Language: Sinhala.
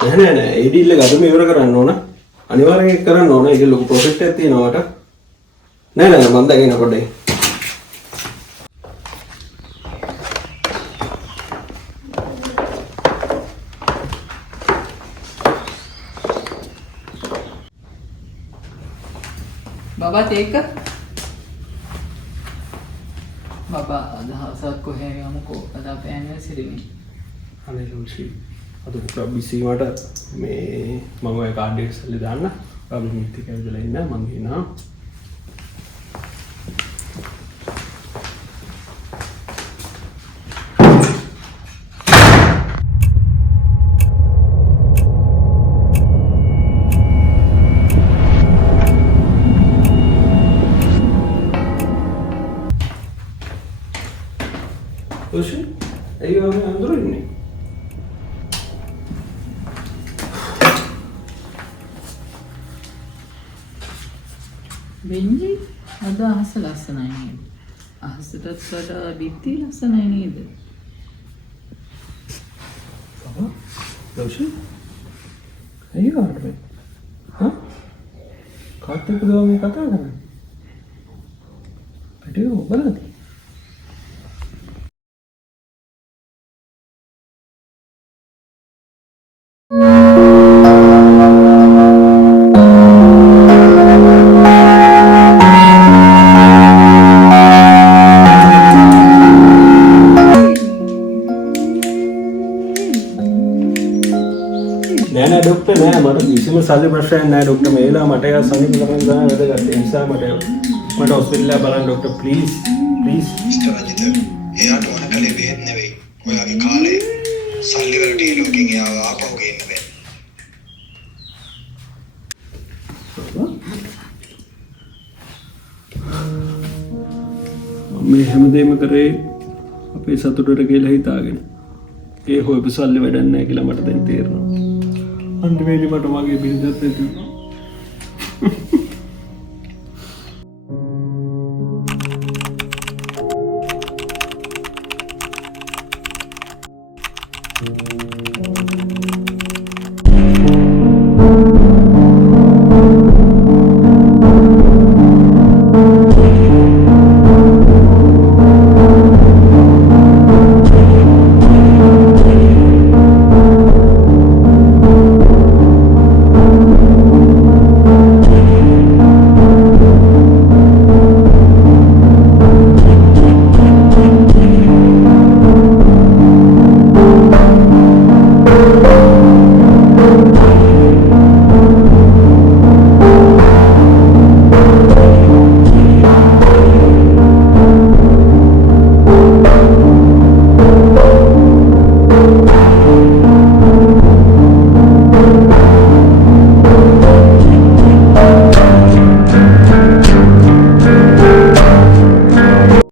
නෑ ඒ ඩීල් එක අදම ඉවර කරන්න ඕන. අනිවාර්යෙන් කරන්න ඕන. ඒක ලොකු ප්‍රොජෙක්ට් එකක් තියෙනවා මට. නෑ මම දැන් එන පොඩ්ඩයි. बाबा तेक बाबा අදහසක් කොහේ යමුකෝ අද අපේ ඇනිවර්සරි නේ. අනේ ලෝෂි අද පුතා බිසි මට මේ මම ඔය කාඩ් එක සල්ලි දාන්න. අපි මිත්‍තික ඇවිදලා ඉන්න මං එනවා. ලෝෂි අයියෝ මම අඳුර ඉන්නේ. වෙන්නේ අද අහස ලස්සනයි නේද? අහසටත් වඩා බිත්ති ලස්සනයි නේද? ලෝෂි අයියෝ ආරම්භ හා කාටද මේ කතා කරන්නේ? පිටේ බලන්න. නෑ ડોක්ටර් නෑ මට කිසිම සල්ලි ප්‍රශ්නයක් නෑ ડોක්ටර් මේ වෙලාව මට ඒක සනීප ළමෙන් ගන්න වැඩගත් ඒ නිසා මට හොස්පිටල් එක බලන්න ડોක්ටර් ප්ලීස් මිස්ටර් රජිත එයාට ඕන කලේ බෙහෙත් නෙවෙයි ඔයාගේ කාලේ සල්ලි වලට ඒ ලෝකෙන් එයාව ආපහු ගේන්න බෑ මම මේ හැමදේම කරේ අපේ සතුටට කියලා හිතාගෙන ඒ හොයපු සල්ලි වැඩක් නෑ කියලා මට දැන් තේරෙනවා. අන්තිමේදී මට මගේ බිරිඳත් නැති වුණා.